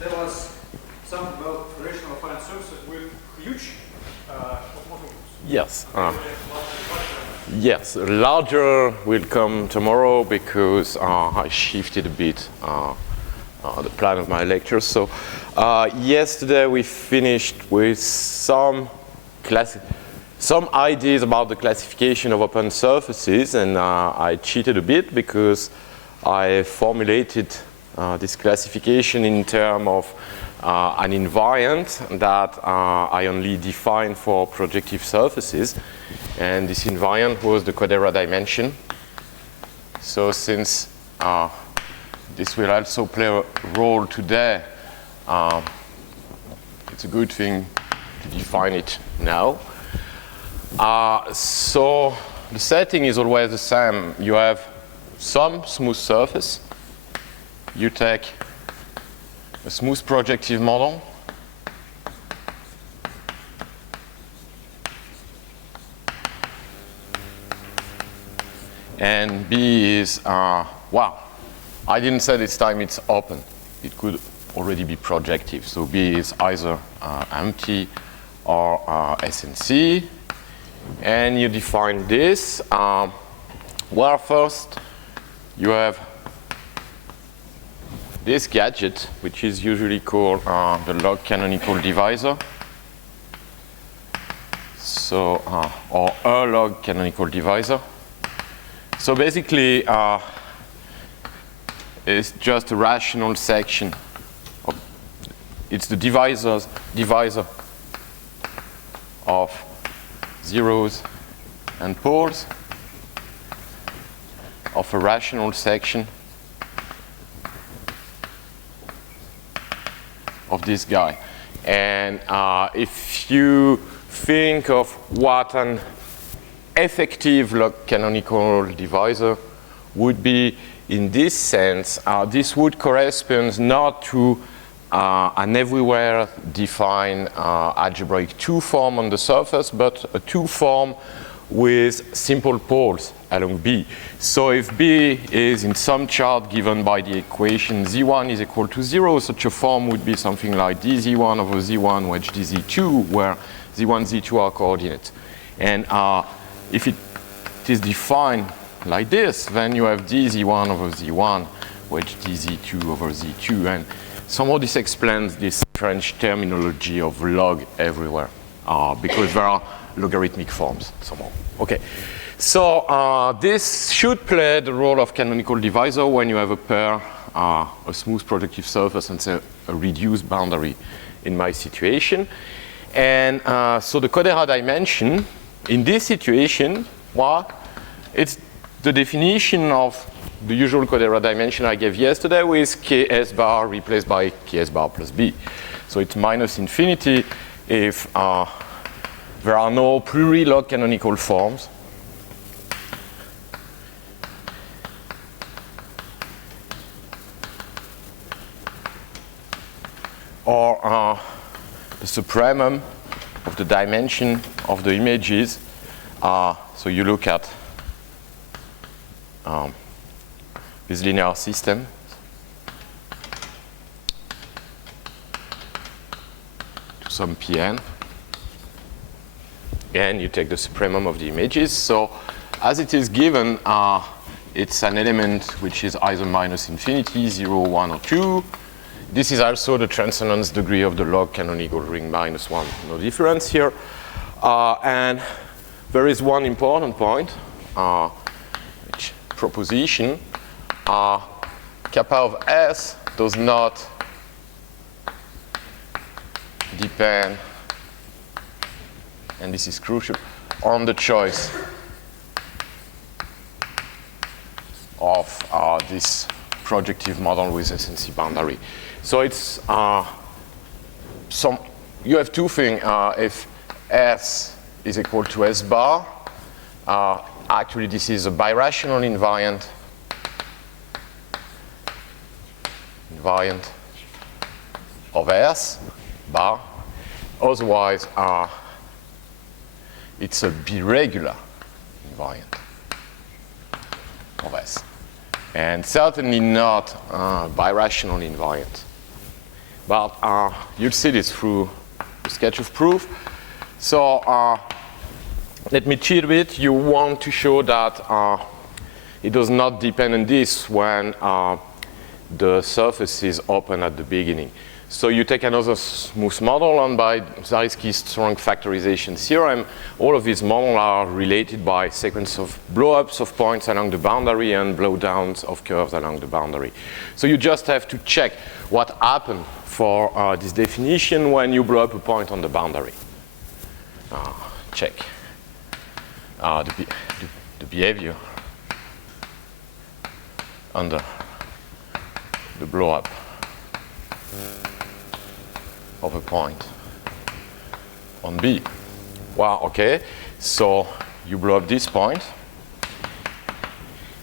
tell us something about rational affine surfaces with huge automorphisms. Yes. Yes, larger will come tomorrow because I shifted a bit the plan of my lecture. So yesterday we finished with some ideas about the classification of open surfaces, and I cheated a bit because I formulated this classification in terms of an invariant that I only define for projective surfaces. And this invariant was the Kodera dimension. So since this will also play a role today, it's a good thing to define it now. So the setting is always the same. You have some smooth surface. You take a smooth projective model. And B is, well, I didn't say this time it's open. It could already be projective. So B is either empty or SNC. And you define this. Well, first, you have this gadget, which is usually called the log canonical divisor. So, or a log canonical divisor. So basically, it's just a rational section. It's the divisor of zeros and poles of a rational section of this guy. And if you think of what an effective log canonical divisor would be in this sense, this would correspond not to an everywhere defined algebraic 2 form on the surface, but a 2 form with simple poles along B. So if B is in some chart given by the equation Z1 is equal to 0, such a form would be something like dZ1 over Z1 wedge dZ2, where Z1, Z2 are coordinates. And if it is defined like this, then you have dZ1 over Z1 wedge dZ2 over Z2. And somehow this explains this French terminology of log everywhere, because there are logarithmic forms somehow. Okay, so this should play the role of canonical divisor when you have a pair, a smooth projective surface and say a reduced boundary in my situation. And so the Kodera dimension in this situation, well, it's the definition of the usual Kodera dimension I gave yesterday with Ks bar replaced by Ks bar plus B. So it's minus infinity if there are no plurilog canonical forms. Or the supremum of the dimension of the images. So you look at this linear system. To some Pn. And you take the supremum of the images. So as it is given, it's an element which is either minus infinity, 0, 1, or 2. This is also the transcendence degree of the log canonical ring minus 1. No difference here. And there is one important point, which proposition. Kappa of S does not depend, and this is crucial, on the choice of this projective model with SNC boundary. So it's you have two things. If S is equal to S bar, actually this is a birational invariant of S bar. Otherwise, it's a biregular invariant of S. And certainly not birational invariant. but you'll see this through the sketch of proof. So let me cheat a bit. You want to show that it does not depend on this when the surface is open at the beginning. So you take another smooth model, and by Zariski's strong factorization theorem, all of these models are related by sequence of blow-ups of points along the boundary and blow-downs of curves along the boundary. So you just have to check what happened for this definition when you blow up a point on the boundary. Check the behavior under the blow-up of a point on B. Well, okay, so you blow up this point,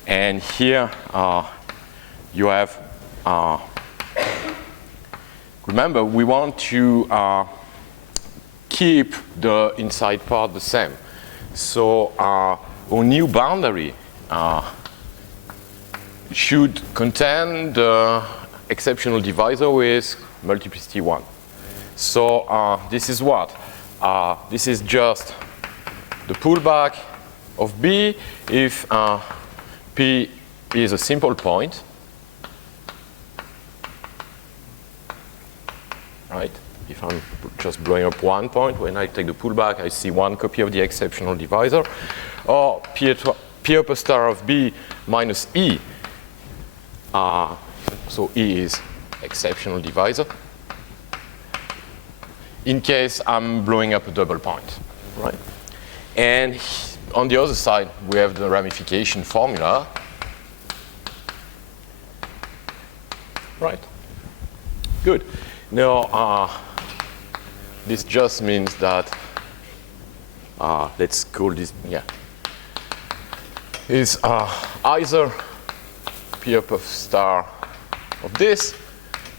and here you have, remember, we want to keep the inside part the same. So our new boundary should contain the exceptional divisor with multiplicity 1. So this is what? This is just the pullback of B if P is a simple point, right? If I'm just blowing up one point, when I take the pullback, I see one copy of the exceptional divisor. Or P upper star of B minus E. So E is exceptional divisor in case I'm blowing up a double point, right? And on the other side, we have the ramification formula, right? Good. Now, this just means that, let's call this, is either P upper star of this.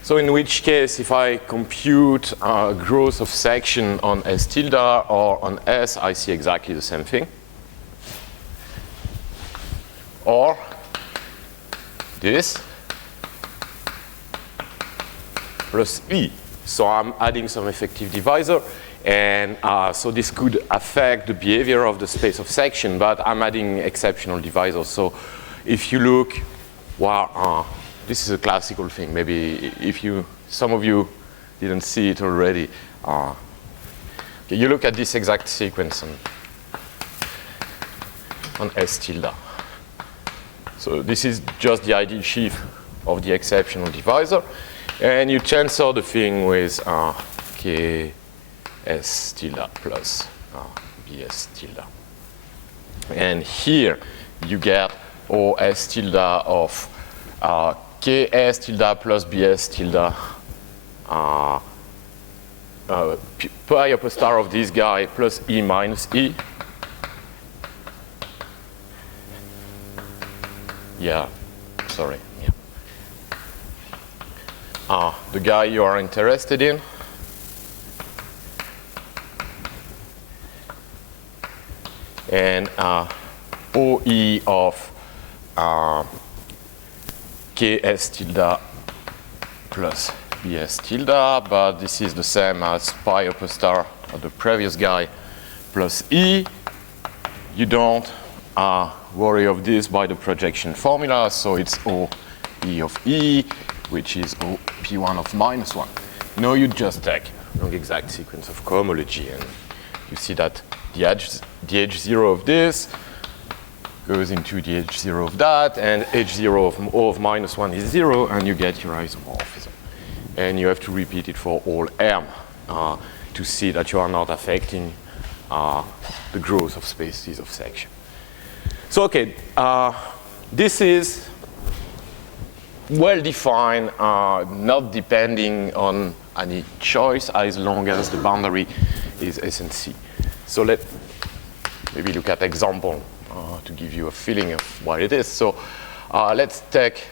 So in which case, if I compute growth of section on S tilde or on S, I see exactly the same thing. Or this plus E. So I'm adding some effective divisor, and so this could affect the behavior of the space of section, but I'm adding exceptional divisor. So if you look, well, this is a classical thing. Maybe if some of you didn't see it already. Okay, you look at this exact sequence on S tilde. So this is just the ideal sheaf of the exceptional divisor. And you tensor the thing with K S tilde plus BS tilde. And here you get O S tilde of Ks tilde plus Bs tilde pi upper star of this guy plus E minus E. Yeah, sorry. Yeah. The guy you are interested in. And OE of Ks tilde plus Bs tilde, but this is the same as pi upper star of the previous guy plus E. You don't worry of this by the projection formula, so it's OE of E, which is OP1 of minus 1. Now you just take long exact sequence of cohomology, and you see that the H0 of this goes into the H0 of that, and H0 of O of minus 1 is 0, and you get your isomorphism. And you have to repeat it for all M to see that you are not affecting the growth of spaces of section. So, okay, this is well-defined, not depending on any choice as long as the boundary is S and C. So let's maybe look at example to give you a feeling of what it is. So let's take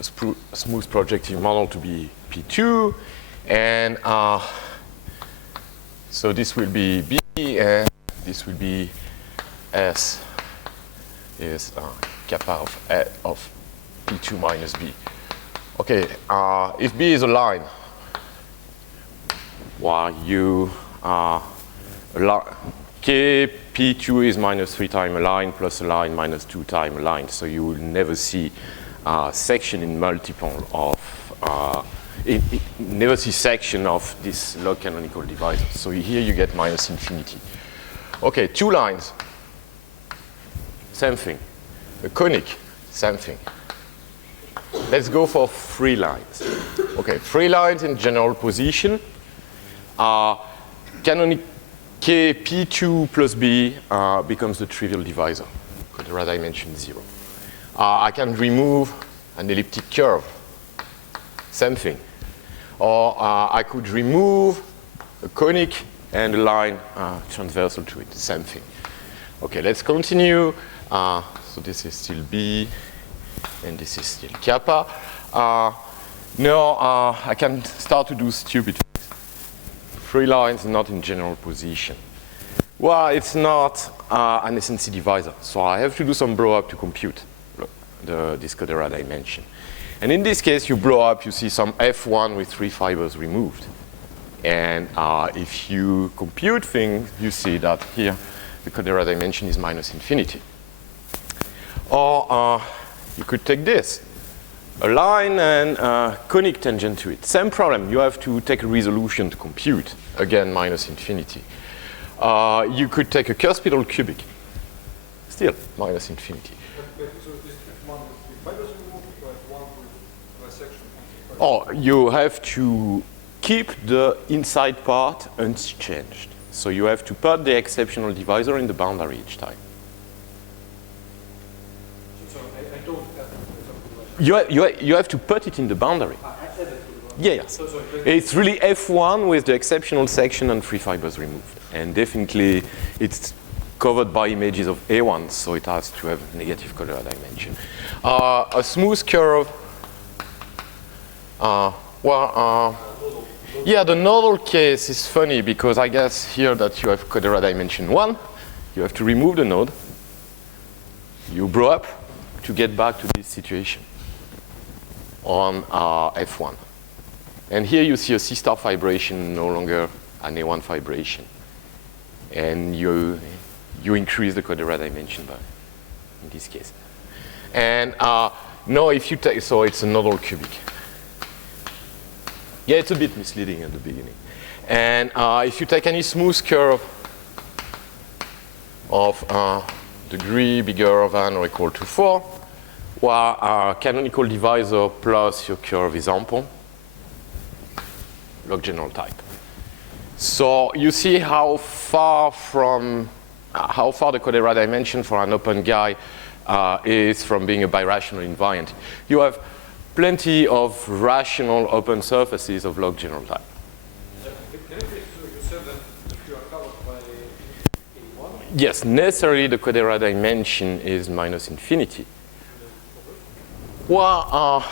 a smooth projective model to be P2, and so this will be B, and this will be S is kappa of P2 minus B. Okay, if B is a line, well, you K P2 is minus 3 times a line plus a line minus 2 times a line. So you will never see section in multiple of never see section of this log canonical divisor. So here you get minus infinity. Okay, 2 lines, same thing. A conic, same thing. Let's go for 3 lines. Okay, 3 lines in general position. Canonic K P2 plus B becomes the trivial divisor, Codera dimension 0. I can remove an elliptic curve, same thing. Or I could remove a conic and a line transversal to it, same thing. Okay, let's continue. So this is still B, and this is still kappa. Now I can start to do stupid things. 3 lines not in general position. Well, it's not an SNC divisor, so I have to do some blow up to compute this Codera dimension. And in this case, you blow up, you see some F1 with 3 fibers removed. And if you compute things, you see that here the Codera dimension is minus infinity. Or you could take this, a line and a conic tangent to it. Same problem, you have to take a resolution to compute, again minus infinity. You could take a cuspidal cubic, still minus infinity. So is F1 with 3 fibers removed or F1 with a section on 3 fibers? Or you have to keep the inside part unchanged. So you have to put the exceptional divisor in the boundary each time. So I don't have something like You have to put it in the boundary. I added to the boundary. Yeah, yeah. It's really F1 with the exceptional section and 3 fibers removed. And definitely it's covered by images of A1, so it has to have negative Codera dimension. A smooth curve, yeah, the nodal case is funny because I guess here that you have Codera dimension 1, you have to remove the node, you blow up to get back to this situation on F1. And here you see a C star fibration, no longer an A1 fibration. And you increase the Codera dimension by, in this case. And now if you take, so it's a nodal cubic. Yeah, it's a bit misleading at the beginning. And if you take any smooth curve of degree bigger than or equal to 4, well, canonical divisor plus your curve is ample, log general type. So you see how far the Codera dimension for an open guy is from being a birational invariant. You have plenty of rational open surfaces of log general type. Can you said that if you are covered by A1? Yes, necessarily the Codera dimension is minus infinity. Well,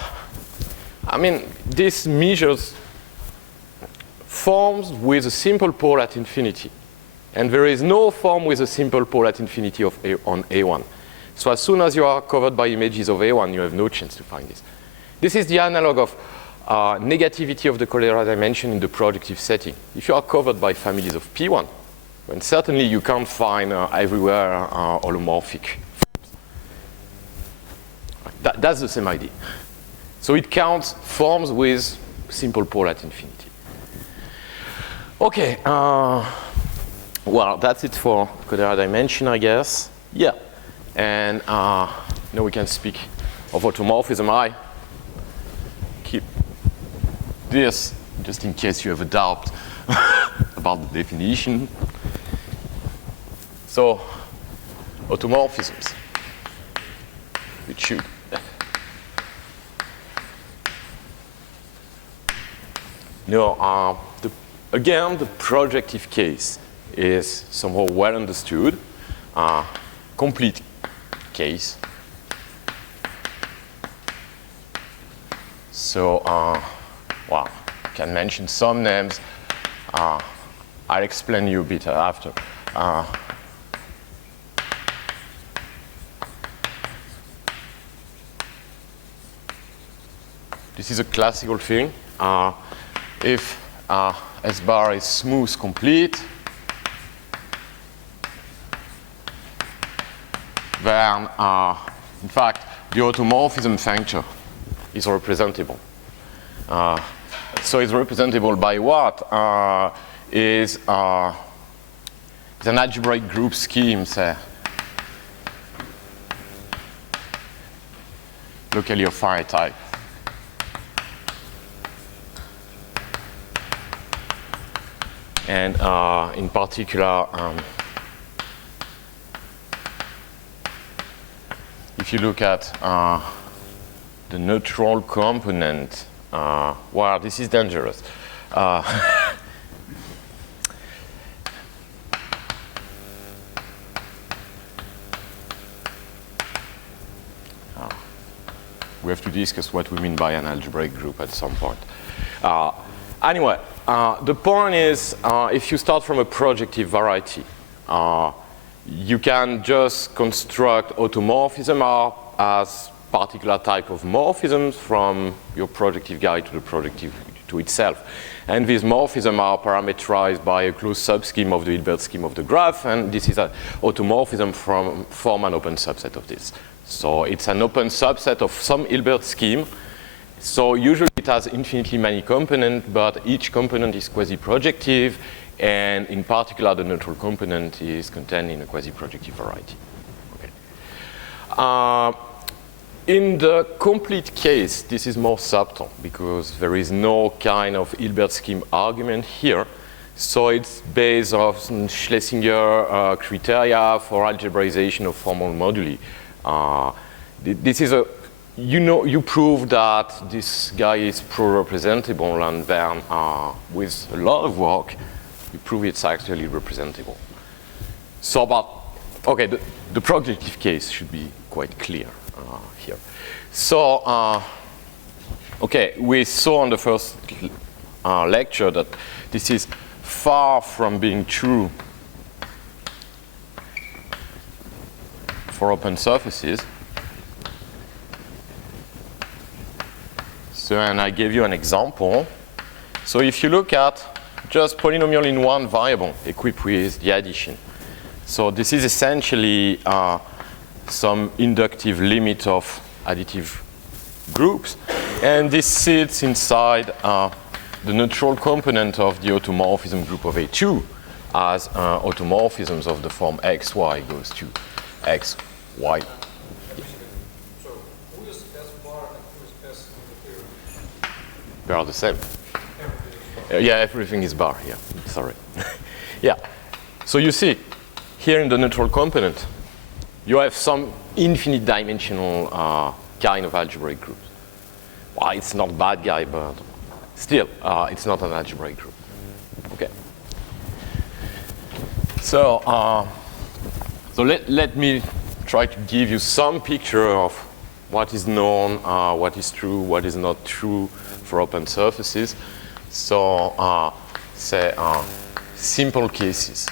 I mean, this measures forms with a simple pole at infinity. And there is no form with a simple pole at infinity on A1. So as soon as you are covered by images of A1, you have no chance to find this. This is the analog of negativity of the Codera dimension in the projective setting. If you are covered by families of P1, then certainly you can't find everywhere holomorphic forms. That's the same idea. So it counts forms with simple pole at infinity. Okay, well, that's it for Codera dimension, I guess. Yeah, and now we can speak of automorphism. I keep this just in case you have a doubt about the definition. So, automorphisms, which should now, again, the projective case is somehow well understood, complete case. So, well, I can mention some names. I'll explain you a bit after. This is a classical thing. If S bar is smooth complete, then in fact the automorphism functor is representable. So it's representable by what? Is an algebraic group scheme, say, locally of phi type. And in particular, if you look at the neutral component, wow, this is dangerous. We have to discuss what we mean by an algebraic group at some point. Anyway, the point is, if you start from a projective variety, you can just construct automorphism R as particular type of morphisms from your projective guy to the projective to itself. And these morphisms are parameterized by a closed subscheme of the Hilbert scheme of the graph, and this is an automorphism from an open subset of this. So it's an open subset of some Hilbert scheme. So usually it has infinitely many components, but each component is quasi-projective, and in particular the neutral component is contained in a quasi-projective variety. Okay. In the complete case, this is more subtle because there is no kind of Hilbert scheme argument here. So it's based on Schlesinger criteria for algebraization of formal moduli. This is a, you prove that this guy is pro-representable, and then with a lot of work, you prove it's actually representable. So, but, okay, the projective case should be quite clear here. So, okay, we saw on the first lecture that this is far from being true for open surfaces. So, and I gave you an example. So if you look at just polynomial in one variable equipped with the addition. So this is essentially some inductive limit of additive groups. And this sits inside the neutral component of the automorphism group of A2 as automorphisms of the form xy goes to x, y. So who is S bar and who is S in the theorem? They are the same. Everything is bar. Yeah, everything is bar here. Sorry. Yeah. So you see, here in the neutral component, you have some infinite dimensional kind of algebraic group. Well, it's not bad guy, but still, it's not an algebraic group. Okay. So, so let me try to give you some picture of what is known, what is true, what is not true for open surfaces. So, say simple cases.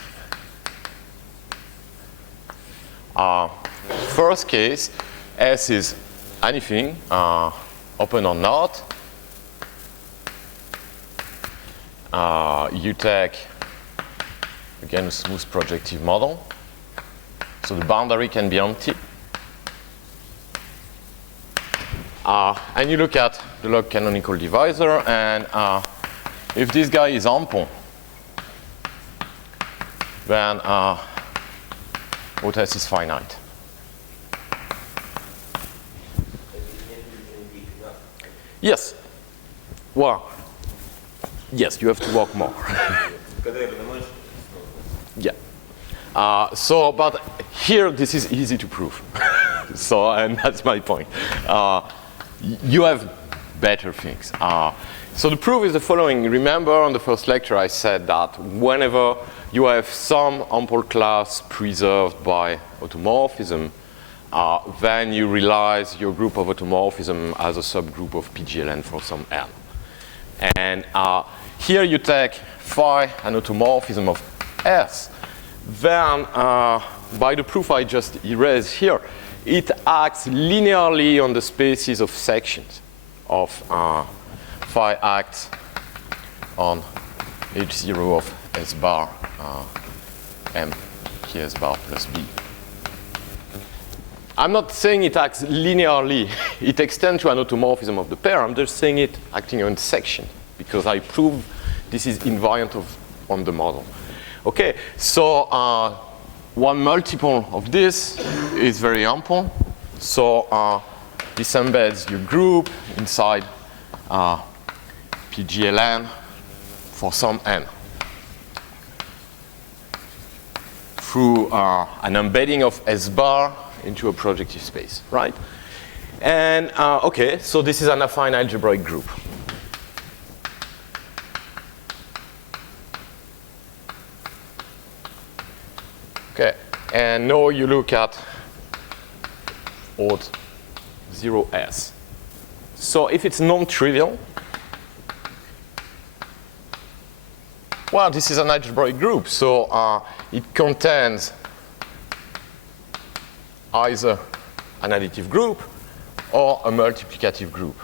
First case, S is anything, open or not. You take, again, a smooth projective model. So the boundary can be empty. And you look at the log canonical divisor, and if this guy is ample, then OTS is finite. Yes. Well, yes, you have to work more. Yeah. So, but here, this is easy to prove. So, and that's my point. You have better things. So the proof is the following. Remember on the first lecture I said that whenever you have some ample class preserved by automorphism, then you realize your group of automorphism as a subgroup of PGLN for some n. And here you take phi, an automorphism of S. Then, by the proof I just erased here, it acts linearly on the spaces of sections of phi acts on H0 of S bar M K S bar plus B. I'm not saying it acts linearly. It extends to an automorphism of the pair. I'm just saying it acting on section because I prove this is invariant on the model. Okay, so one multiple of this is very ample. So this embeds your group inside PGLN for some n through an embedding of S bar into a projective space, right? And okay, so this is an affine algebraic group. Okay, and now you look at odd 0s. So if it's non-trivial, well, this is an algebraic group, so it contains either an additive group or a multiplicative group.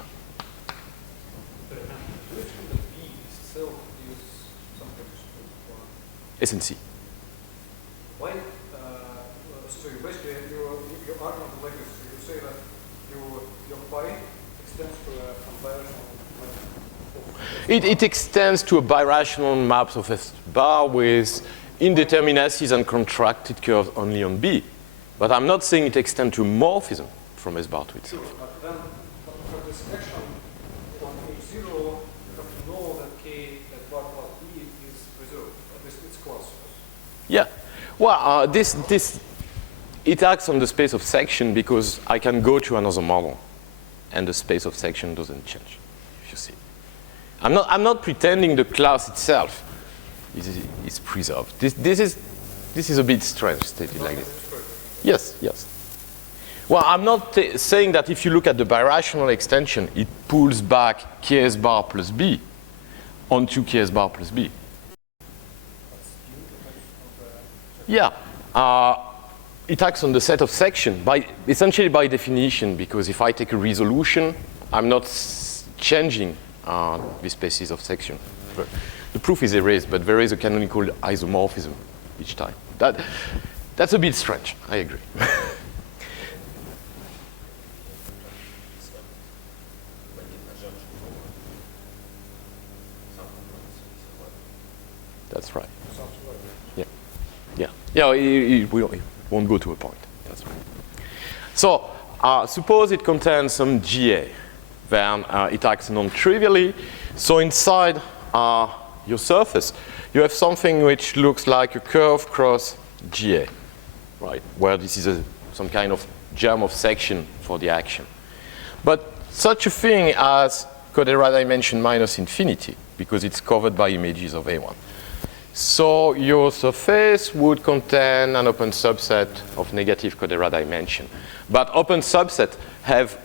SNC. Why? So basically, your argument like this, you say that your phi extends to a birational. It extends to a birational map of S bar with indeterminacies and contracted curves only on B. But I'm not saying it extends to morphism from S bar to itself. Sure, but then for this action on H0, you have to know that K at bar plus B is reserved. At least it's close. Yeah. Well, it acts on the space of section because I can go to another model and the space of section doesn't change, if you see. I'm not pretending the class itself is preserved. This is a bit strange stated like this. Yes, yes. Well, I'm not saying that if you look at the birational extension, it pulls back Ks bar plus B onto Ks bar plus B. Yeah. It acts on the set of section, essentially by definition, because if I take a resolution, I'm not changing the spaces of section. The proof is erased, but there is a canonical isomorphism each time. That's a bit strange, I agree. That's right. Yeah, yeah, yeah. It won't go to a point. That's right. So suppose it contains some GA, then it acts non-trivially. So inside your surface, you have something which looks like a curve cross GA, right? Where this is some kind of germ of section for the action. But such a thing as Codera dimension minus infinity, because it's covered by images of A1. So your surface would contain an open subset of negative Codera dimension. But open subsets have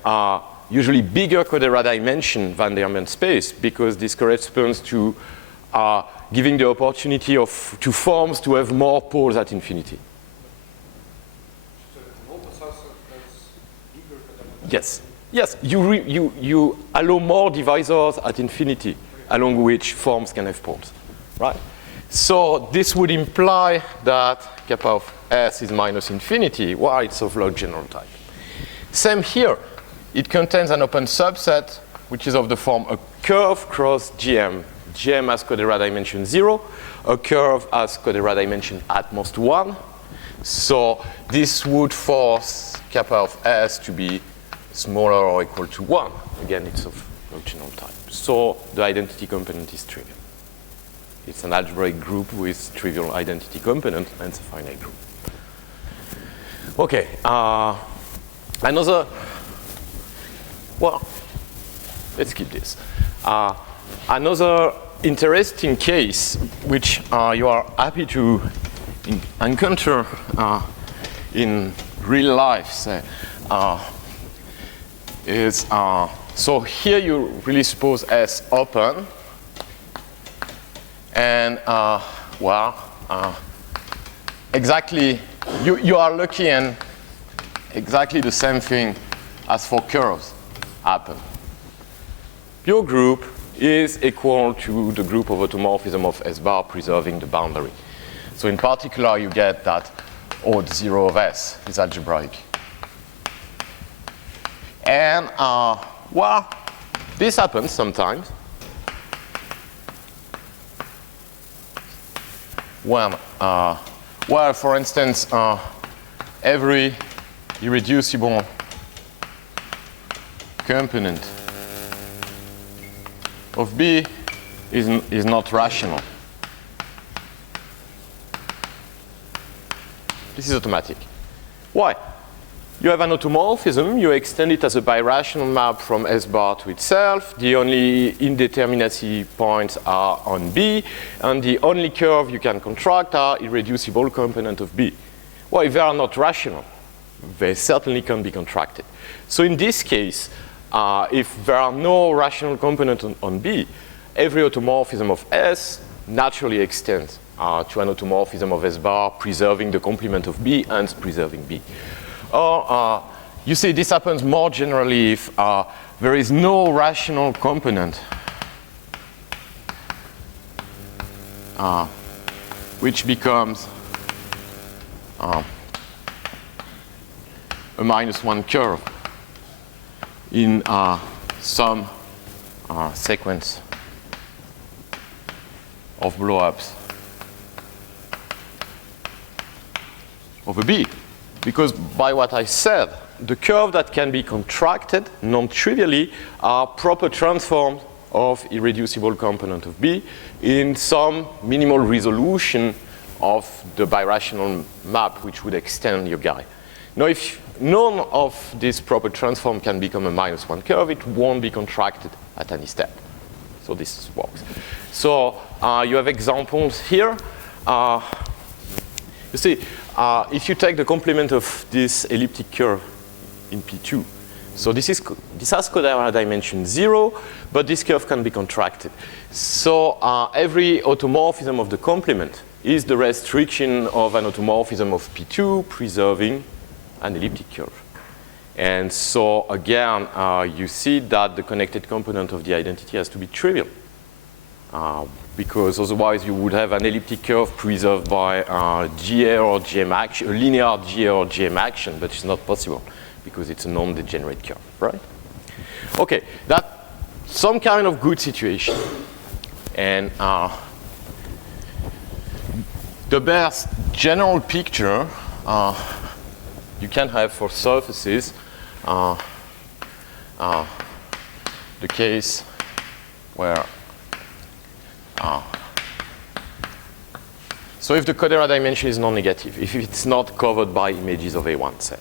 usually bigger Codera dimension than the ambient space because this corresponds to giving the opportunity to forms to have more poles at infinity. So an open subset has bigger Codera. Yes. Yes, you allow more divisors at infinity along which forms can have poles, right? So this would imply that kappa of S is minus infinity, while it's of log general type. Same here. It contains an open subset, which is of the form a curve cross GM. GM has Codera dimension 0. A curve has Codera dimension at most 1. So this would force kappa of S to be smaller or equal to 1. Again, it's of log general type. So the identity component is trivial. It's an algebraic group with trivial identity component, and it's a finite group. Okay, another, well, let's keep this. Another interesting case, which you are happy to encounter in real life, say, is, so here you really suppose S open, and exactly, you are lucky and exactly the same thing as for curves happen. your group is equal to the group of automorphism of S bar preserving the boundary. So in particular, you get that odd 0 of S is algebraic. And, well, this happens sometimes when, well, for instance, every irreducible component of B is not rational. This is automatic. Why? You have an automorphism, you extend it as a birational map from S bar to itself. The only indeterminacy points are on B, and the only curve you can contract are irreducible component of B. Well, if they are not rational, they certainly can be contracted. So in this case, if there are no rational components on B, every automorphism of S naturally extends to an automorphism of S bar, preserving the complement of B and preserving B. Or you see, this happens more generally if there is no rational component which becomes a -1 curve in some sequence of blowups of a B. Because by what I said, the curve that can be contracted non-trivially are proper transforms of irreducible component of B in some minimal resolution of the birational map which would extend your guy. Now, if none of this proper transform can become a -1 curve, it won't be contracted at any step. So this works. So you have examples here. You see, if you take the complement of this elliptic curve in P2, so this has codera dimension 0, but this curve can be contracted. So every automorphism of the complement is the restriction of an automorphism of P2 preserving an elliptic curve. And so again, you see that the connected component of the identity has to be trivial. Because otherwise you would have an elliptic curve preserved by GA or GM action, a linear GA or GM action, but it's not possible because it's a non-degenerate curve, right? Okay, that's some kind of good situation. And the best general picture you can have for surfaces, the case where so if the codera dimension is non-negative, if it's not covered by images of A1, say,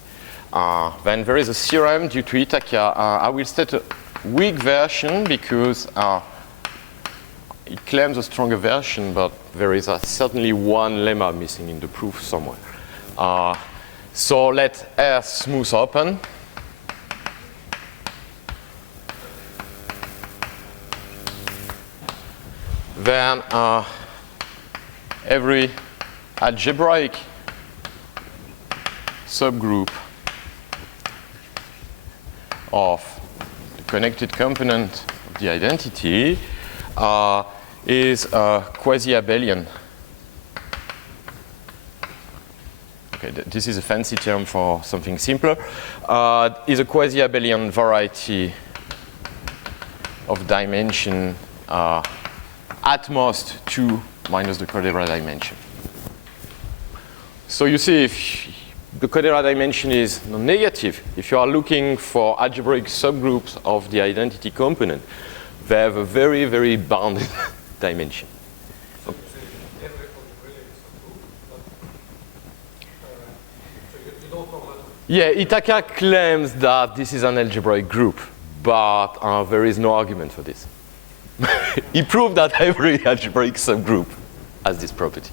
then there is a theorem due to Itakia. I will state a weak version because it claims a stronger version, but there is certainly one lemma missing in the proof somewhere. So let R smooth open. Then every algebraic subgroup of the connected component of the identity is a quasi-abelian. Okay, this is a fancy term for something simpler. Is a quasi-abelian variety of dimension at most 2 minus the codera dimension. So you see, if the codera dimension is non-negative, if you are looking for algebraic subgroups of the identity component, they have a very, very bounded dimension. So you say every algebraic subgroup, but so you don't know that. Yeah, Ithaka claims that this is an algebraic group, but there is no argument for this. He proved that every algebraic subgroup has this property.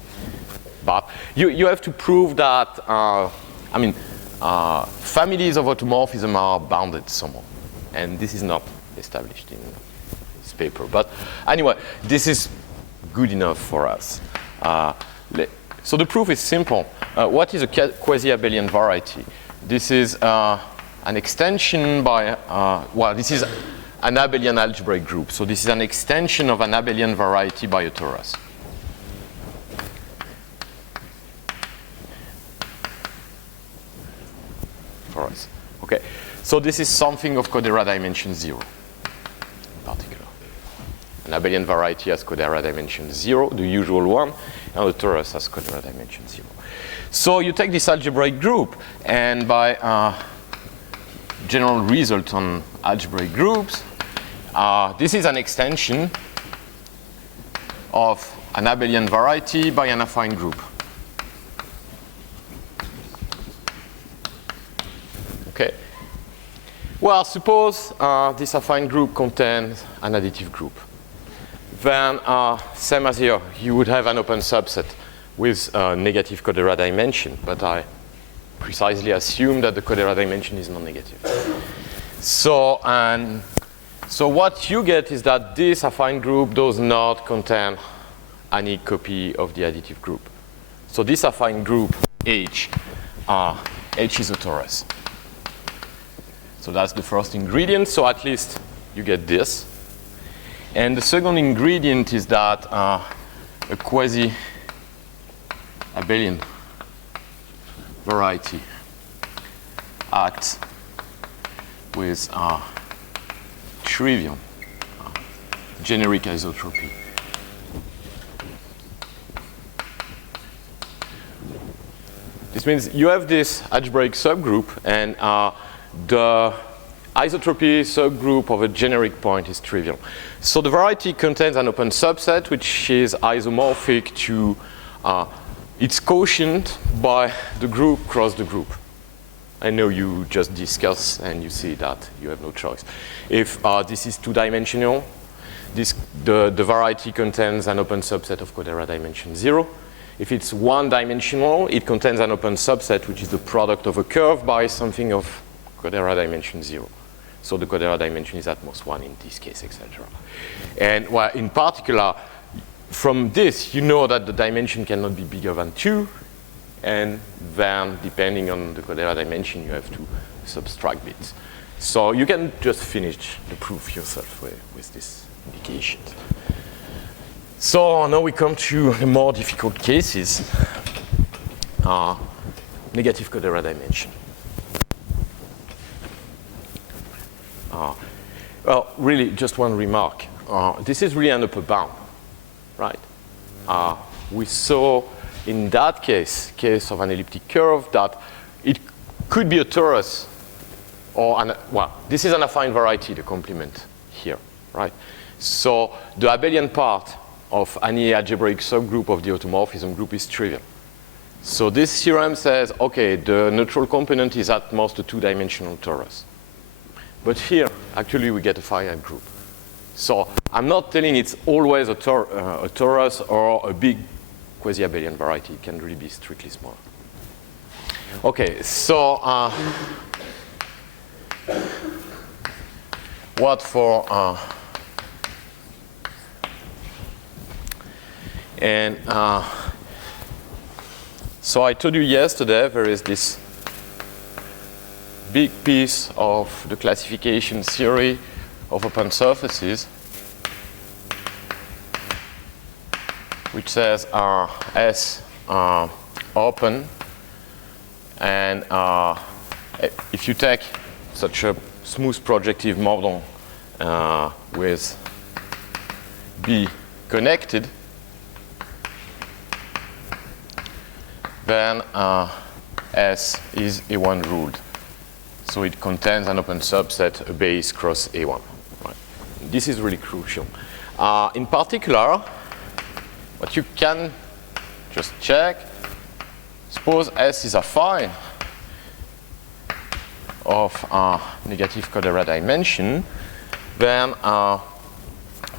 But you have to prove that, families of automorphism are bounded somehow. And this is not established in this paper. But anyway, this is good enough for us. So the proof is simple. What is a quasi-abelian variety? This is an extension by, this is an abelian algebraic group. So this is an extension of an abelian variety by a torus. Torus. Okay. So this is something of Codera dimension 0 in particular. An abelian variety has Codera dimension 0, the usual one, and the torus has Codera dimension 0. So you take this algebraic group, and by general result on algebraic groups, this is an extension of an abelian variety by an affine group. Okay. Well, suppose this affine group contains an additive group. Then, same as here, you would have an open subset with negative Codera dimension, but I precisely assume that the Codera dimension is non-negative. So what you get is that this affine group does not contain any copy of the additive group. So this affine group, H is a torus. So that's the first ingredient, so at least you get this. And the second ingredient is that a quasi-abelian variety acts with trivial generic isotropy. This means you have this algebraic subgroup, and the isotropy subgroup of a generic point is trivial. So the variety contains an open subset which is isomorphic to its quotient by the group cross the group. I know you just discuss and you see that you have no choice. If this is two-dimensional, the variety contains an open subset of Codera dimension 0. If it's one-dimensional, it contains an open subset which is the product of a curve by something of Codera dimension 0. So the Codera dimension is at most 1 in this case, etc. And well, in particular, from this, you know that the dimension cannot be bigger than 2. And then, depending on the Codera dimension, you have to subtract bits. So you can just finish the proof yourself with these indications. So now we come to the more difficult cases. Negative Codera dimension. Well, really, just one remark. This is really an upper bound, right? We saw in that case of an elliptic curve, that it could be a torus, or well, this is an affine variety, the complement here, right? So the abelian part of any algebraic subgroup of the automorphism group is trivial. So this theorem says, okay, the neutral component is at most a two-dimensional torus. But here, actually, we get a finite group. So I'm not telling it's always a torus or a big quasi-abelian variety. It can really be strictly small. Okay, so what for? So I told you yesterday there is this big piece of the classification theory of open surfaces, which says S open, and if you take such a smooth projective model with B connected, then S is A1 ruled. So it contains an open subset, a base cross A1. Right. This is really crucial. In particular, what you can just check, suppose S is affine of negative Codera dimension, then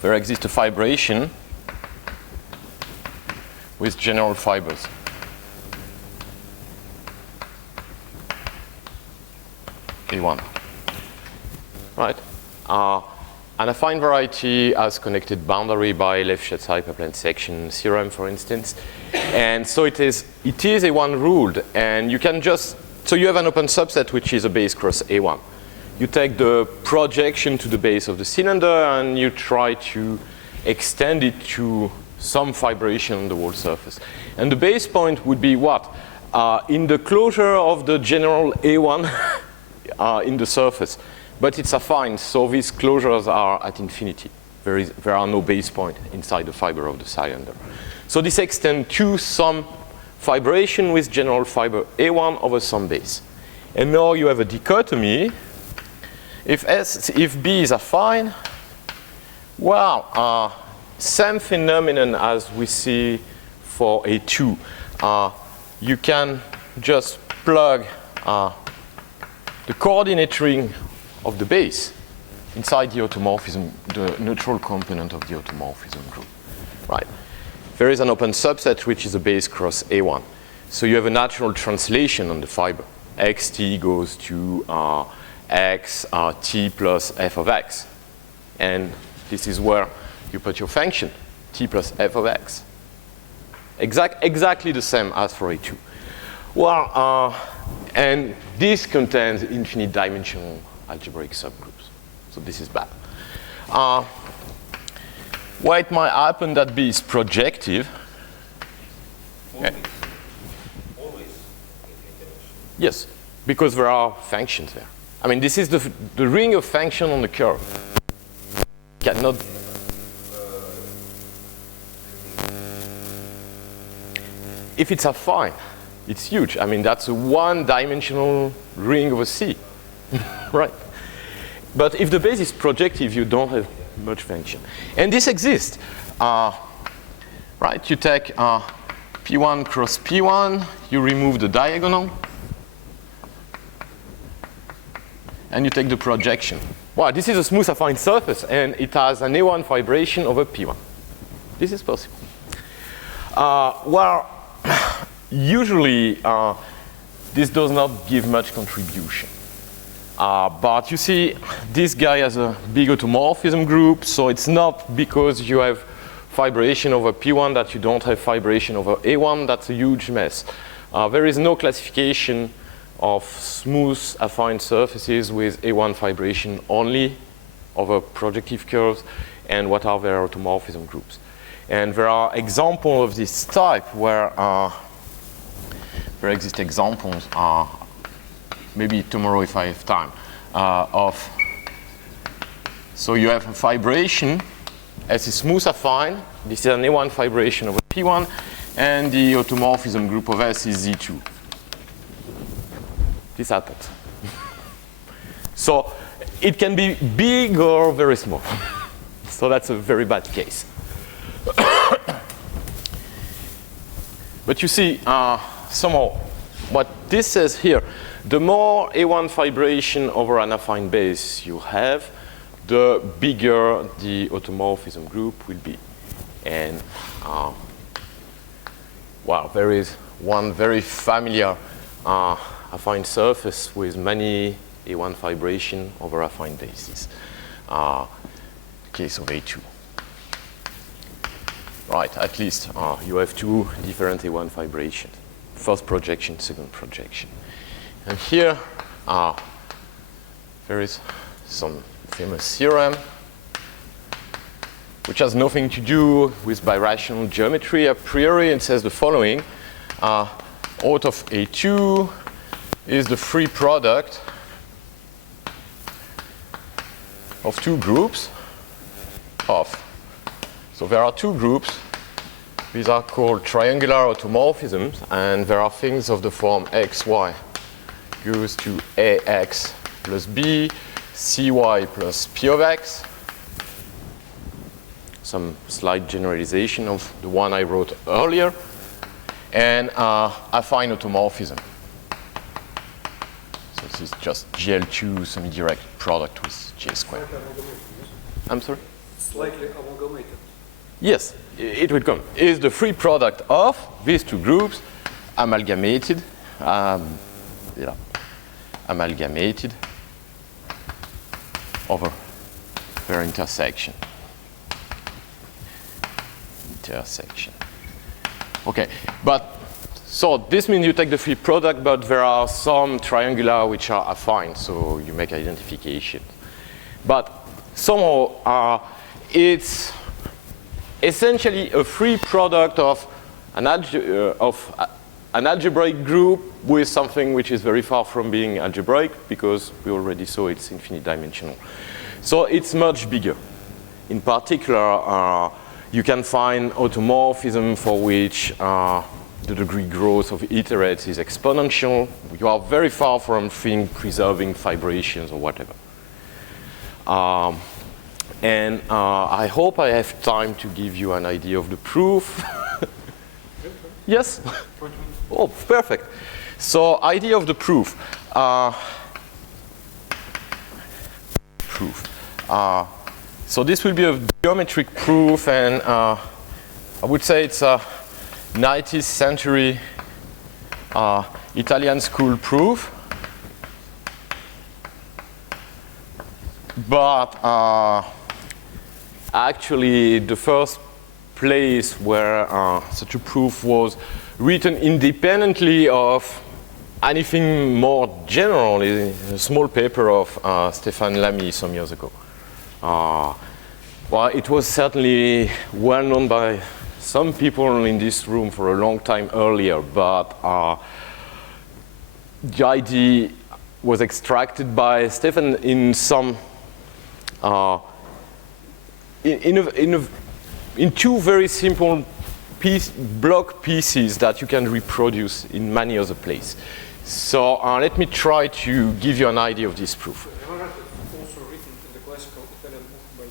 there exists a fibration with general fibers. A1. Right? An affine variety has connected boundary by Lefschetz hyperplane section theorem, for instance. And so it is A1 ruled, and you can just, so you have an open subset which is a base cross A1. you take the projection to the base of the cylinder and you try to extend it to some vibration on the wall surface. And the base point would be what? In the closure of the general A1 in the surface. But it's affine, so these closures are at infinity. There are no base point inside the fiber of the cylinder. So this extends to some vibration with general fiber A1 over some base. And now you have a dichotomy. If B is affine, well, same phenomenon as we see for A2. You can just plug the coordinate ring of the base inside the automorphism, the neutral component of the automorphism group, right? There is an open subset which is a base cross A1. So you have a natural translation on the fiber. Xt goes to x t plus f of x. And this is where you put your function, t plus f of x. Exactly the same as for A2. Well, and this contains infinite dimensional algebraic subgroups. So this is bad. Why it might happen that B is projective. Always. Yes, because there are functions there. I mean, this is the ring of function on the curve. Cannot. If it's affine, it's huge. I mean, that's a one-dimensional ring of a C, right? But if the base is projective, you don't have much function. And this exists, right? You take P1 cross P1, you remove the diagonal, and you take the projection. Well, this is a smooth affine surface, and it has an A1 vibration over P1. This is possible. Well, usually, this does not give much contribution. But you see, this guy has a big automorphism group, so it's not because you have vibration over P1 that you don't have vibration over A1. That's a huge mess. There is no classification of smooth affine surfaces with A1 vibration only over projective curves, and what are their automorphism groups. And there are examples of this type where there exist examples, maybe tomorrow if I have time, so you have a vibration, S is smooth affine, this is an A1 vibration over P1, and the automorphism group of S is Z2. This happens. So it can be big or very small. So that's a very bad case. But you see, somehow, what this says here, the more A1 vibration over an affine base you have, the bigger the automorphism group will be. And well, there is one very familiar affine surface with many A1 vibration over affine bases. The case of A2. Right, at least you have two different A1 vibrations. First projection, second projection. And here, there is some famous theorem which has nothing to do with birational geometry. A priori, it says the following. Out of A2 is the free product of two groups of. So there are two groups. These are called triangular automorphisms, and there are things of the form xy goes to ax plus b, cy plus p of x. Some slight generalization of the one I wrote earlier, and affine automorphism. So this is just GL2 semi-direct product with J squared. I'm sorry? Slightly amalgamated. Yes, it will come. Is the free product of these two groups amalgamated, amalgamated over their intersection. Okay, but So this means you take the free product, but there are some triangular which are affine, so you make identification. But somehow it's essentially a free product of an algebraic group with something which is very far from being algebraic, because we already saw it's infinite dimensional. So it's much bigger. In particular, you can find automorphism for which the degree growth of iterates is exponential. You are very far from preserving fibrations or whatever. And I hope I have time to give you an idea of the proof. Yes? Oh, perfect. So idea of the proof. So this will be a geometric proof, and I would say it's a 19th century Italian school proof. But actually the first place where such a proof was written independently of anything more general is a small paper of Stéphane Lamy some years ago. Well, it was certainly well known by some people in this room for a long time earlier, but the idea was extracted by Stéphane in some in two very simple block pieces that you can reproduce in many other places. So let me try to give you an idea of this proof. Also written in the classical Italian book by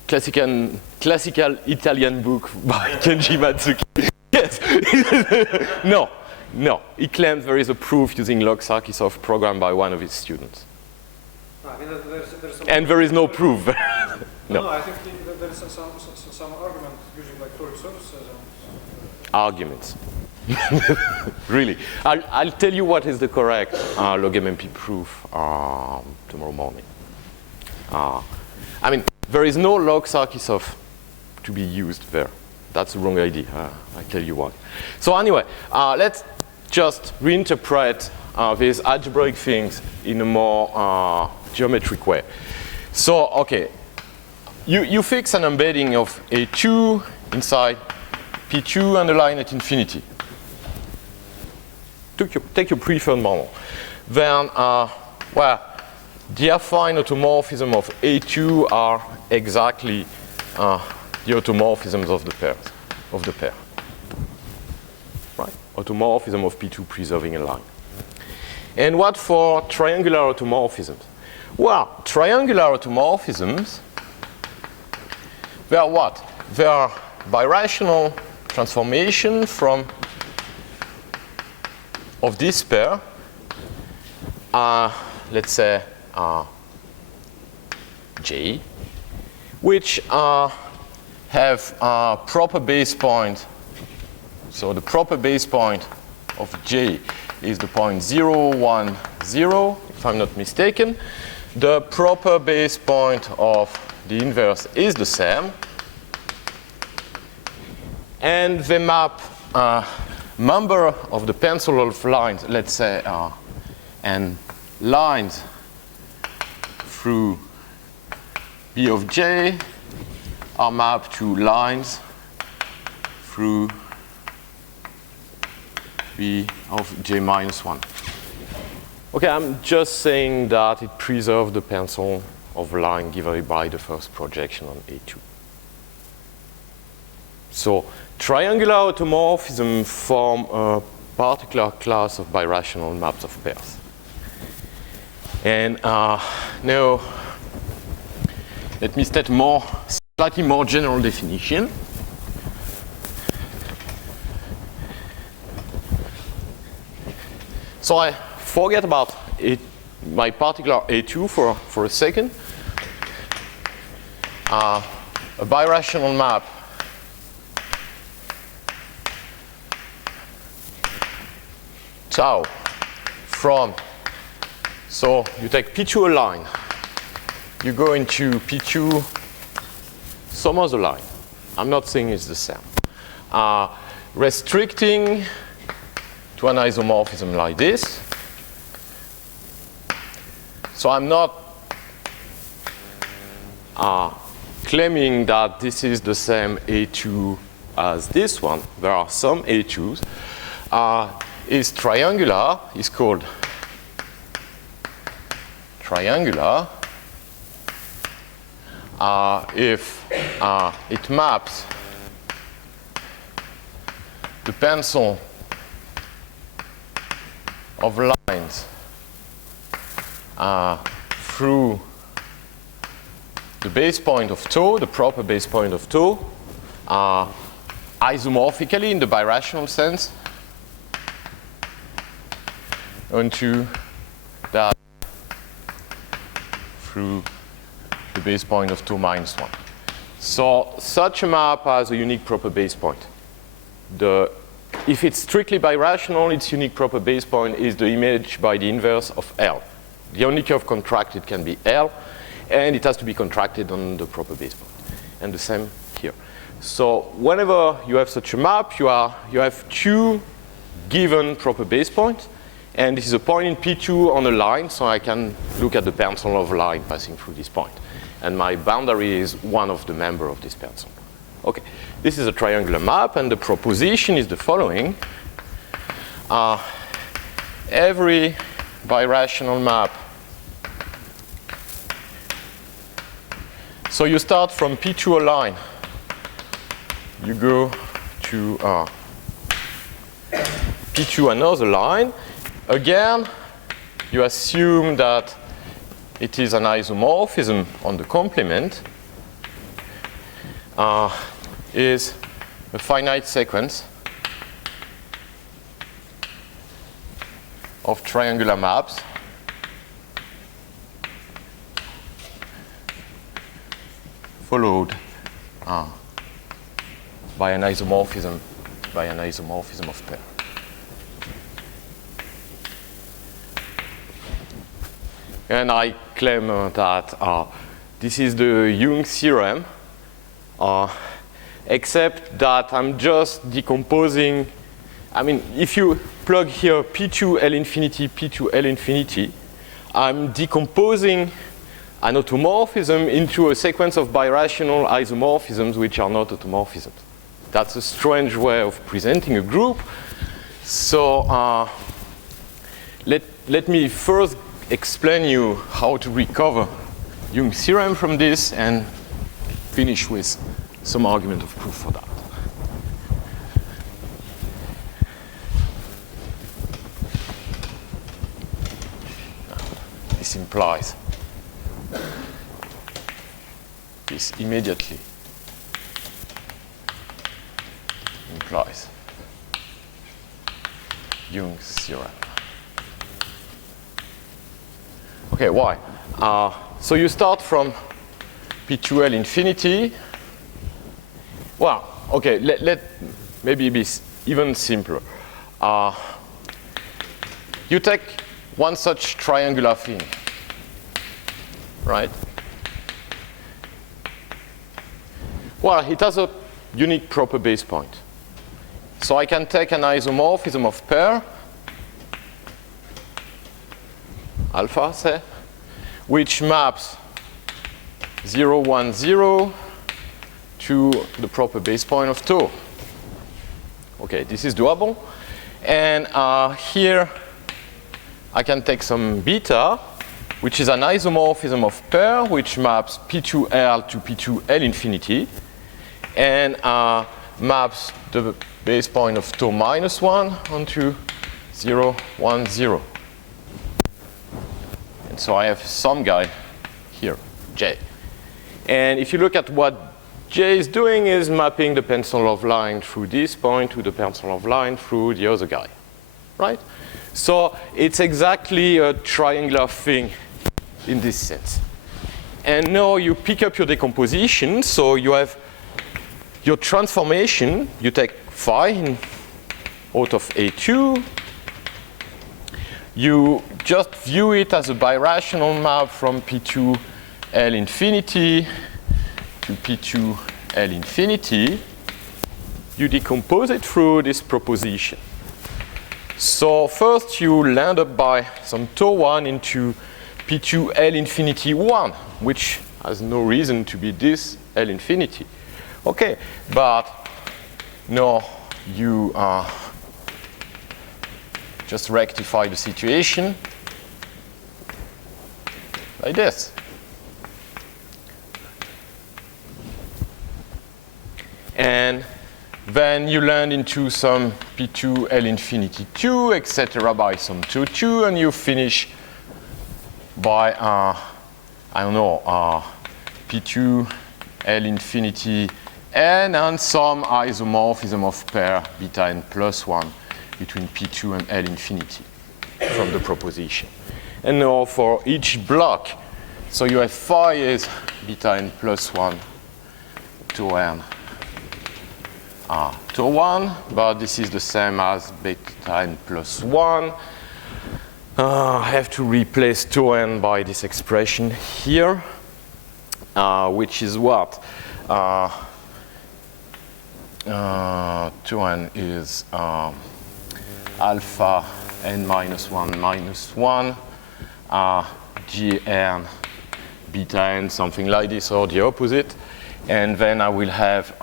Kenji Matsuki. Classical Italian book by Kenji Matsuki. Yes. No. He claims there is a proof using log-Sarkisov program by one of his students. I mean, there's some and there is no proof. No, I think there is some argument using like toric surfaces and arguments. Really. I'll tell you what is the correct log MMP proof tomorrow morning. I mean, there is no log-Sarkisov to be used there. That's the wrong idea. I'll tell you why. So anyway, let's just reinterpret these algebraic things in a more geometric way. So, okay, you fix an embedding of A2 inside P2 and a line at infinity. Take your preferred model. Then, well, the affine automorphism of A2 are exactly the automorphisms of the pair. Right? Automorphism of P2 preserving a line. And what for triangular automorphisms? Well, triangular automorphisms, they are what? They are birational transformation of this pair, let's say J, which have a proper base point. So the proper base point of J is the point 0, 1, 0, if I'm not mistaken. The proper base point of the inverse is the same. And they map a number of the pencil of lines, let's say, and lines through B of J are mapped to lines through B of J minus 1. Okay, I'm just saying that it preserves the pencil of line given by the first projection on A2. So triangular automorphism form a particular class of birational maps of pairs. And now let me state slightly more general definition. So I forget about my particular A2 for a second. A birational map tau from, so you take P2 a line, you go into P2 some other line. I'm not saying it's the same. restricting to an isomorphism like this. So I'm not claiming that this is the same A2 as this one. There are some A2s. Is triangular, is called triangular if it maps the pencil of lines through the base point of tau, the proper base point of tau, isomorphically in the birational sense, onto that through the base point of tau minus 1. So such a map has a unique proper base point. If it's strictly birational, its unique proper base point is the image by the inverse of L. The only curve contracted can be L, and it has to be contracted on the proper base point. And the same here. So whenever you have such a map, you have two given proper base points, and this is a point in P2 on a line, so I can look at the pencil of a line passing through this point. And my boundary is one of the members of this pencil. Okay, this is a triangular map, and the proposition is the following. Every birational map, so you start from P2 a line, you go to P2 another line. Again, you assume that it is an isomorphism on the complement, is a finite sequence of triangular maps followed by an isomorphism of pair. And I claim that this is the Young theorem, except that I'm just decomposing. I mean, if you plug here P2 L infinity, P2 L infinity, I'm decomposing an automorphism into a sequence of birational isomorphisms which are not automorphisms. That's a strange way of presenting a group. So let me first explain you how to recover Young's theorem from this and finish with some argument of proof for that. This implies this immediately implies Young's theorem. Okay, why? So you start from P2L infinity. Well, okay, let maybe be even simpler. You take one such triangular thing, right? Well, it has a unique proper base point. So I can take an isomorphism of pair, alpha, say, which maps 0, 1, 0 to the proper base point of tau. Okay, this is doable. And here I can take some beta, which is an isomorphism of pair, which maps P2L to P2L infinity, and maps the base point of tau minus 1 onto 0, 1, 0. And so I have some guy here, J. And if you look at what J is doing, is mapping the pencil of line through this point to the pencil of line through the other guy, right? So it's exactly a triangular thing in this sense. And now you pick up your decomposition, so you have your transformation, you take phi out of A2, you just view it as a birational map from P2 L infinity to P2 L infinity. you decompose it through this proposition. So first you land up by some tau 1 into P2 L infinity 1, which has no reason to be this L infinity. Okay, but no, you just rectify the situation like this. And then you land into some P2 L infinity 2, etc. by some tau 2, and you finish by, I don't know, P2 L infinity n and some isomorphism of pair beta n plus 1 between P2 and L infinity from the proposition. And now for each block, so you have phi is beta n plus 1 tau n tau 1, but this is the same as beta n plus 1. I have to replace tau n by this expression here, which is what? Tau n is alpha n minus 1 minus 1, gn beta n, something like this, or the opposite. And then I will have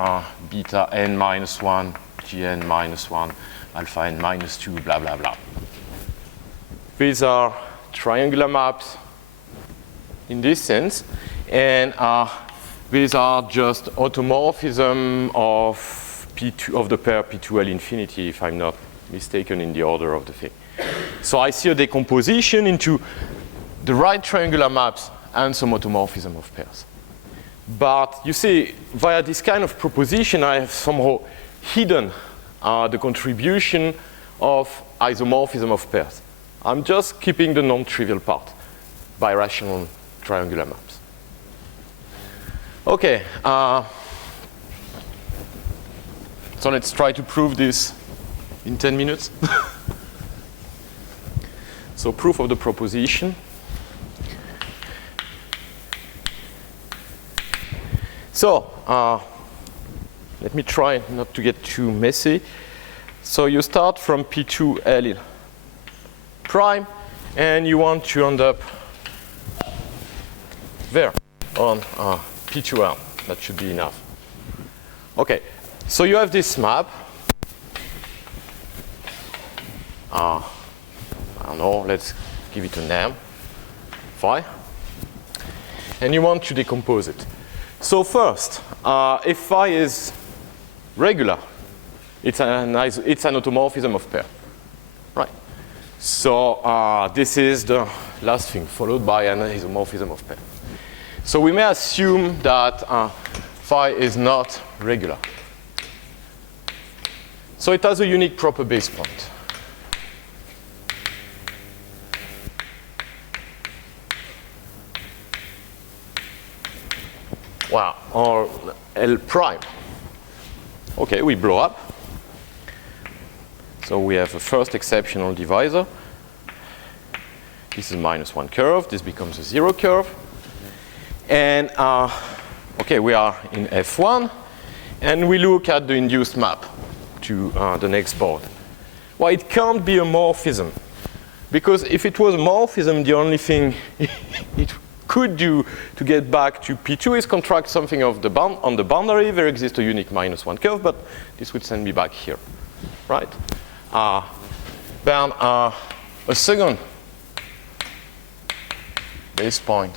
beta n minus 1, gn minus 1, alpha n minus 2, blah, blah, blah. These are triangular maps in this sense. And these are just automorphism of P2 of the pair P2L infinity, if I'm not mistaken in the order of the thing. So I see a decomposition into the right triangular maps and some automorphism of pairs. But you see, via this kind of proposition, I have somehow hidden the contribution of isomorphism of pairs. I'm just keeping the non-trivial part by rational triangular maps. Okay, so let's try to prove this in 10 minutes. So proof of the proposition. So let me try not to get too messy. So you start from P2L prime, and you want to end up there on P2L. That should be enough. Okay, so you have this map. I don't know, let's give it a name, phi. And you want to decompose it. So first, if phi is regular, it's an automorphism of pair, right? So this is the last thing, followed by an isomorphism of pair. So we may assume that phi is not regular. So it has a unique proper base point. Wow, or L prime. Okay, we blow up. So we have a first exceptional divisor. This is -1 curve. This becomes a 0 curve. And okay, we are in F1. And we look at the induced map to the next board. Well, it can't be a morphism. Because if it was a morphism, the only thing it could do to get back to P2 is contract something of the on the boundary. There exists a unique -1 curve, but this would send me back here, right? Then a second base point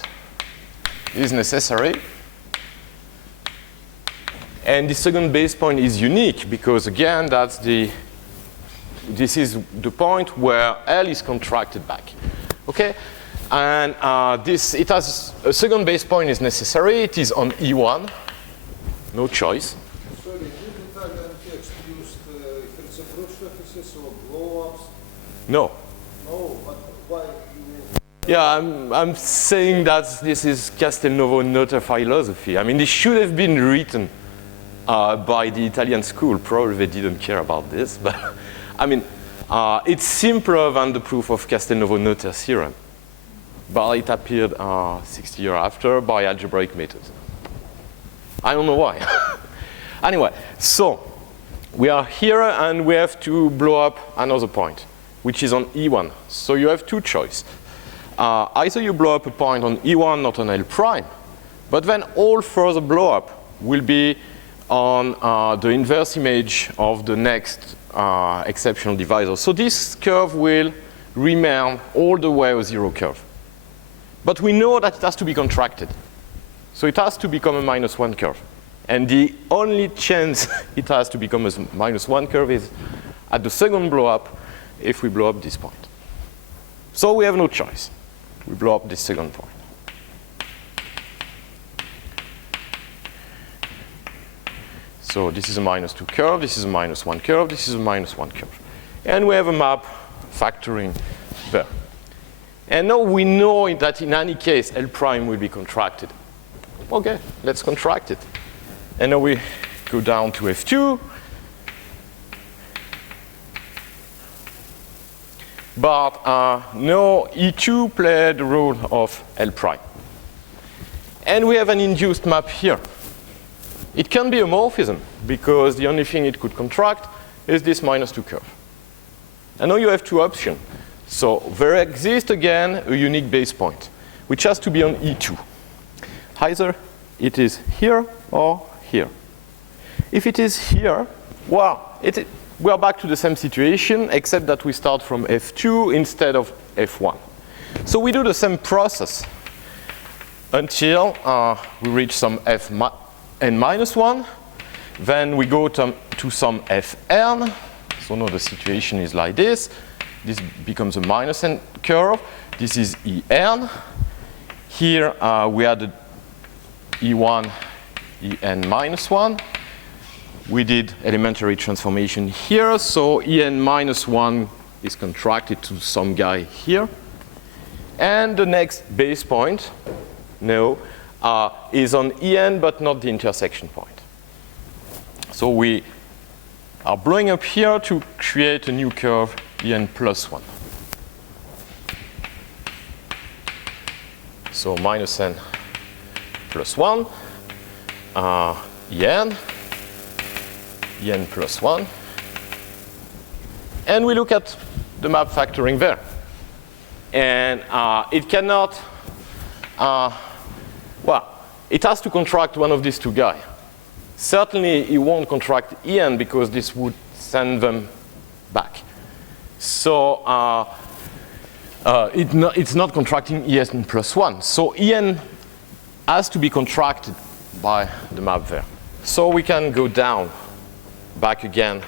is necessary. And the second base point is unique because, again, this is the point where L is contracted back, okay? And it has a second base point is necessary. It is on E1, no choice. Sorry, did Italian text used Herzebrück or blow-ups? No. No, but why? Yeah, I'm saying that this is Castelnuovo-Noether philosophy. I mean, this should have been written by the Italian school. Probably they didn't care about this, but I mean, it's simpler than the proof of Castelnuovo-Noether theorem. But it appeared 60 years after by algebraic methods. I don't know why. Anyway, so we are here and we have to blow up another point, which is on E1. So you have two choices. Either you blow up a point on E1, not on L prime, but then all further blow up will be on the inverse image of the next exceptional divisor. So this curve will remain all the way a zero curve. But we know that it has to be contracted. So it has to become a -1 curve. And the only chance it has to become a -1 curve is at the second blow up if we blow up this point. So we have no choice. We blow up this second point. So this is a -2 curve, this is a -1 curve, this is a -1 curve. And we have a map factoring there. And now we know that in any case, L prime will be contracted. Okay, let's contract it. And now we go down to F2. But now E2 plays the role of L prime. And we have an induced map here. It can be a morphism, because the only thing it could contract is this -2 curve. And now you have two options. So there exists, again, a unique base point, which has to be on E2. Either it is here or here. If it is here, well, we are back to the same situation, except that we start from F2 instead of F1. So we do the same process until we reach some Fn-1. Then we go to some Fn. So now the situation is like this. This becomes a -n curve. This is En. Here we had the E1, En-1. We did elementary transformation here. So En-1 is contracted to some guy here. And the next base point now is on En, but not the intersection point. So we are blowing up here to create a new curve, En+1. So -n plus 1, En+1. And we look at the map factoring there. And it cannot, well, it has to contract one of these two guys. Certainly, it won't contract En because this would send them back. So it's not contracting En+1. So En has to be contracted by the map there. So we can go down, back again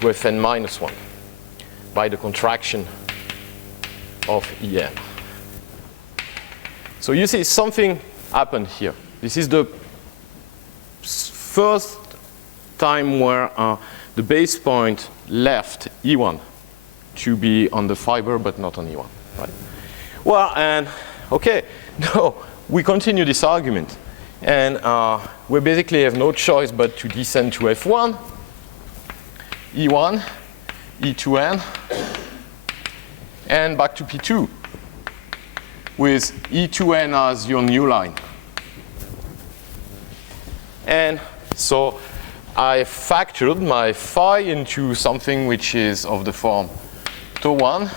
to Fn-1 by the contraction of En. So you see something happened here. This is the first time where the base point left E1 to be on the fiber but not on E1, right? Well, and okay, now we continue this argument. And we basically have no choice but to descend to F1, E1, E2n, and back to P2 with E2n as your new line. And so I factored my phi into something which is of the form τ1,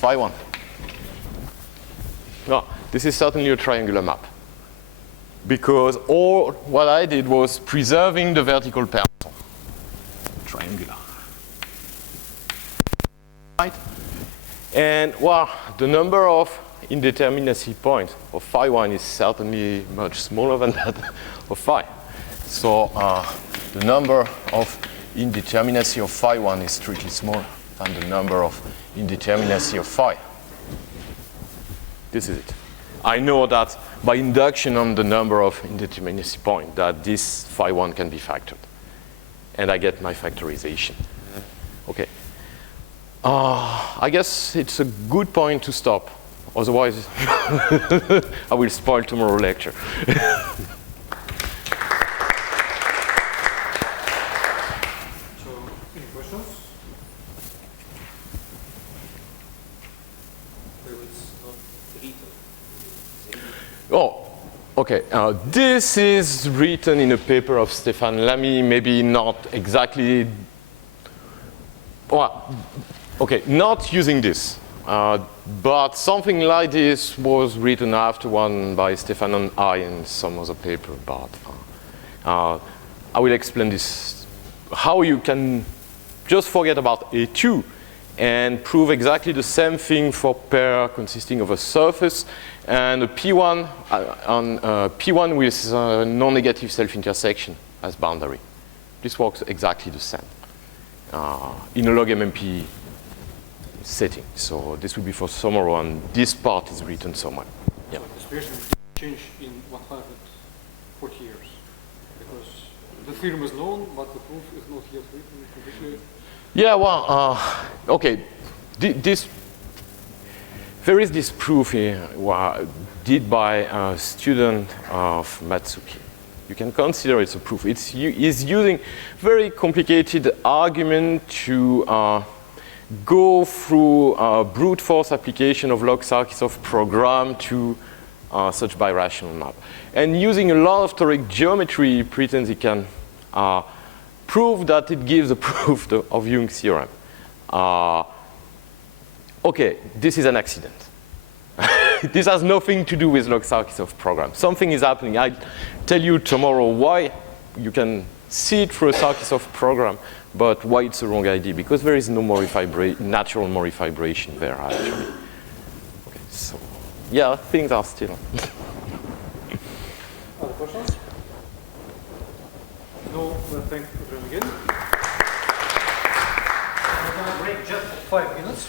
phi1. Now, this is certainly a triangular map, because all what I did was preserving the vertical person. Triangular. Right? And well, the number of indeterminacy points of phi1 is certainly much smaller than that of phi. So the number of indeterminacy of phi1 is strictly smaller than the number of indeterminacy of phi. This is it. I know that by induction on the number of indeterminacy point that this phi1 can be factored. And I get my factorization. Okay. I guess it's a good point to stop. Otherwise, I will spoil tomorrow's lecture. So, any questions? Well, it's not written. Oh, Okay, this is written in a paper of Stéphane Lamy, maybe not exactly, well, okay, not using this, but something like this was written after one by Stéphane and I in some other paper, but I will explain this, how you can just forget about A2 and prove exactly the same thing for pair consisting of a surface and a P1 on P1 with non-negative self-intersection as boundary. This works exactly the same in a log MMP setting. So this will be for tomorrow, and this part is written somewhere. Yeah. So this version change in 140 years because the theorem is known, but the proof is not yet written completely. Yeah, well, okay. There is this proof here did by a student of Matsuki. You can consider it a proof. He's using very complicated argument to go through a brute force application of log-Sarkisov program to such birational map. And using a lot of toric geometry, he pretends he can prove that it gives a proof of Jung's theorem. Okay, this is an accident. This has nothing to do with log-Sarkisov program. Something is happening. I'll tell you tomorrow why you can see it through a Sarkisov program, but why it's a wrong idea, because there is no natural Mori vibration there, actually. Okay, so, yeah, things are still. Other questions? No, we'll thank Adrien again. We're going to break just for 5 minutes.